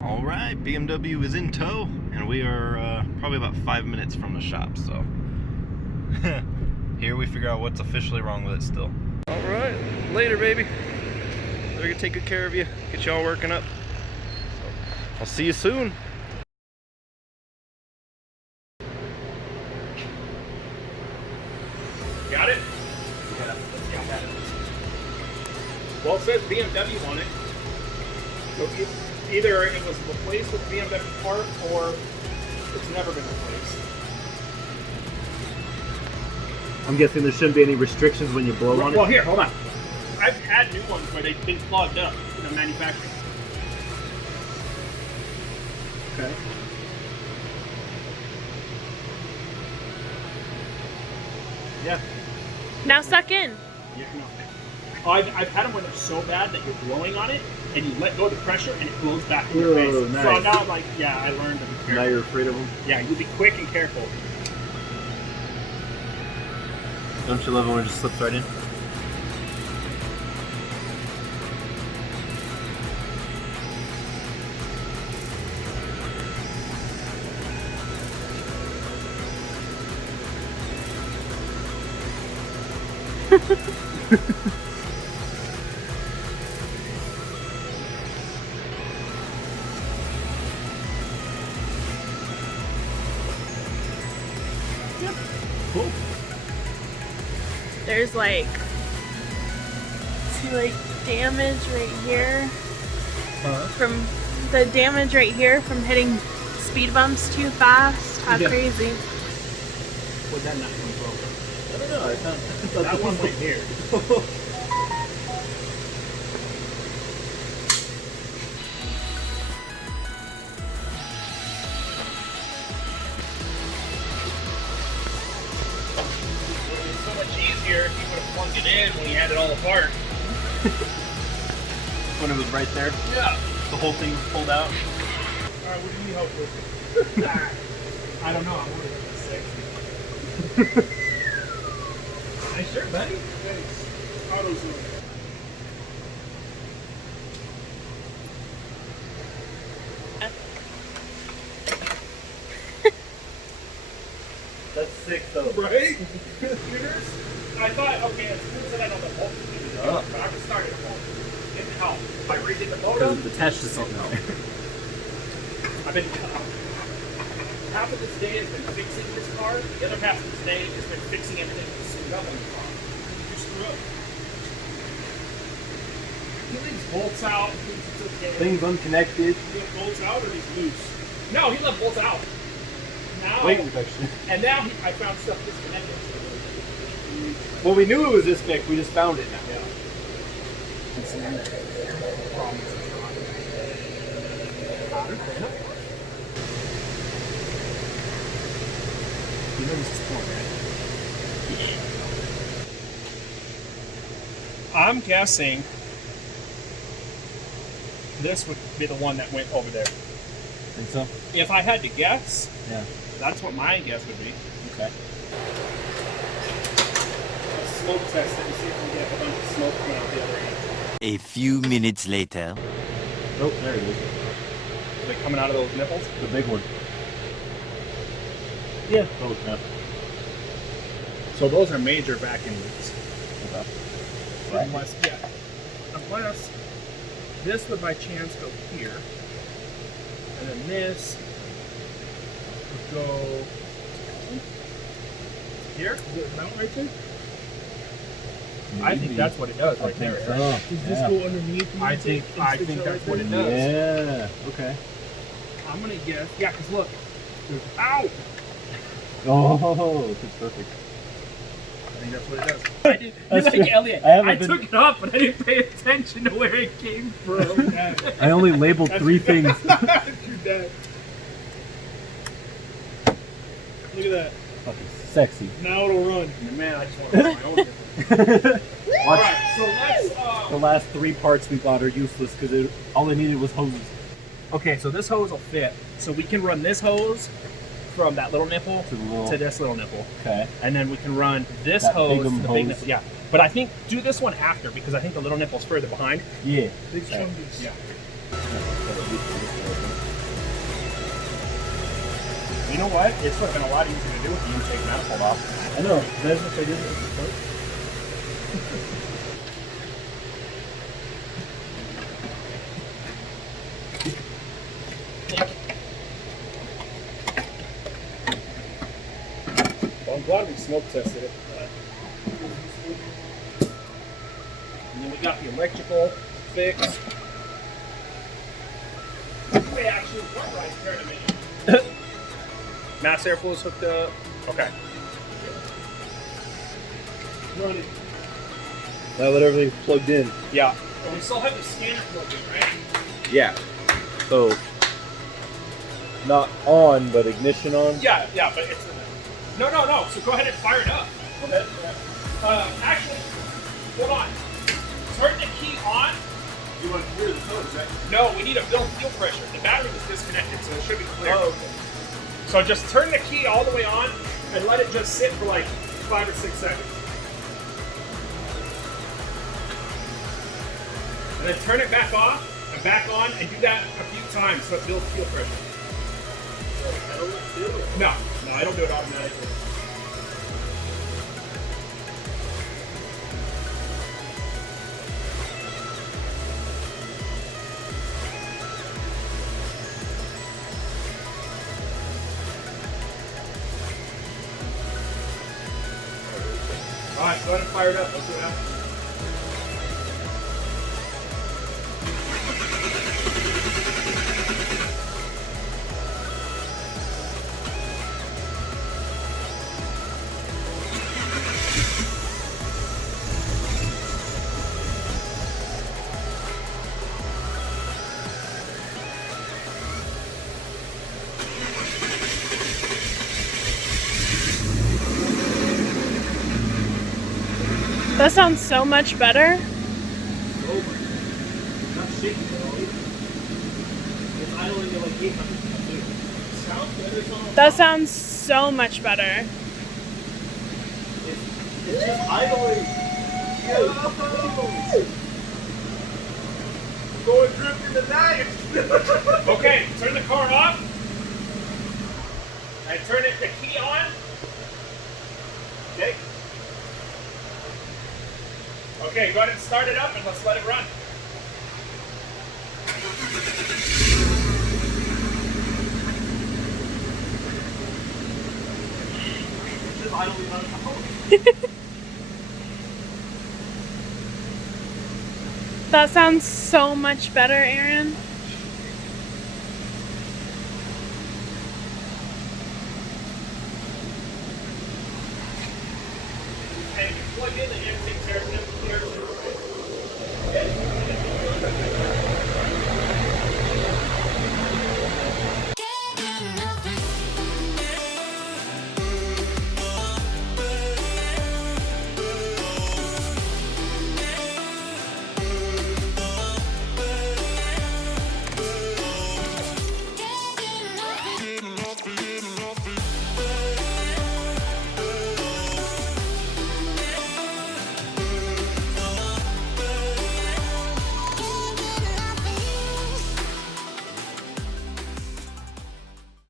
All right, BMW is in tow, and we are probably about 5 minutes from the shop, so here we figure out what's officially wrong with it still. All right, later, baby. They're gonna take good care of you, get you all working up. So, I'll see you soon. Got it? Yeah, let's get that. Well, it says BMW on it. So either it was replaced with BMW part or it's never been replaced. I'm guessing there shouldn't be any restrictions when you blow on it. Well, here, hold on. I've had new ones where they've been clogged up in the manufacturing. Okay. Yeah. Now suck in. Yeah, no. Oh, I've had them where they're so bad that you're blowing on it and you let go of the pressure and it blows back in your face. Nice. So now I'm like, yeah, I learned to be careful. Now you're afraid of them? Yeah, you be quick and careful. Don't you love it when it just slips right in? Cool. There's like, see like damage right here from the damage right here from hitting speed bumps too fast. How Yeah. crazy. Would that not come broken? I don't know. I thought That one went here. It's so much easier if you would have plugged it in when you had it all apart. when it was right there. Yeah. The whole thing was pulled out. Alright, what do you need help with? I don't know. I'm only sick. Nice shirt, buddy. Thanks. AutoZone. That's sick though. Right? Computers? I thought, okay, it's good that I know the whole computer, but I was starting at home. Didn't help. I redid the motor. Because it's attached to something else. I've been half of this day has been fixing this car. The other half of this day has been fixing everything that's screwed up on the car. You're screwed up. He leaves bolts out. He thinks it's okay. Things unconnected. He left bolts out or he's loose? No, he left bolts out. Now, Weight reduction. and now I found stuff disconnected. Well, we knew it was this thick. We just found it now. Yeah. It's problems. You know this is porn, right? I'm guessing this would be the one that went over there. Think so? If I had to guess, Yeah. that's what my guess would be. Okay. Let's smoke test it and see if we get a bunch of smoke coming out the other end. A few minutes later. Oh, there it is. Are they coming out of those nipples? The big one. Yeah. Oh, snap. So those are major vacuum leaks. Okay. Unless this would by chance go here, and then this would go here. Is it mount right there? I think that's what it does right there. So. Does this go underneath? I think that's what it does. Yeah. Okay. I'm gonna guess. Yeah, because look. There's, ow! Oh, it's perfect. I think that's what it does. I did. That's You're like true. Elliot. I I took it off, but I didn't pay attention to where it came from. I only labeled 3 things. You're dead. Look at that. Fucking sexy. Now it'll run. Man, I just want to my own. All Watch. right, so let's. The last 3 parts we bought are useless because all it needed was hoses. Okay, so this hose will fit. So we can run this hose from that little nipple to this little nipple. Okay. And then we can run this That hose to big the big hose. nipple. Yeah. But I think do this one after because I think the little nipple's further behind. Yeah. Big chunkies. Yeah. You know what? It's would have been a lot easier to do with the intake manifold off. I know. That's what they did with the first. Well, I'm glad we smoke tested it. And then we got the electrical fixed. Wait, actually, what right here in a minute? Mass airflow is hooked up. Okay. Running. Now that everything's plugged in. Yeah. And we still have the scanner plugged in, right? Yeah. So, not on, but ignition on. Yeah, but it's no. So go ahead and fire it up. Okay. Actually, hold on. Turn the key on. You want to clear the code, right? No, we need to build fuel pressure. The battery was disconnected, so it should be clear. Oh, okay. So just turn the key all the way on and let it just sit for like 5 or 6 seconds. And then turn it back off and back on and do that a few times so it builds fuel pressure. No, I don't do it automatically. Alright, go ahead and fire it up. Let's do it now. That sounds so much better. Not shaking at all either. It's idling at like 800. Sounds good. It's on. That sounds so much better. It's just idling. Going drift in the night. Okay, turn the car off. And turn the key on. Okay. Okay, go ahead and start it up and let's let it run. Just idling on its own. That sounds so much better, Aaron. And if you plug in the intake air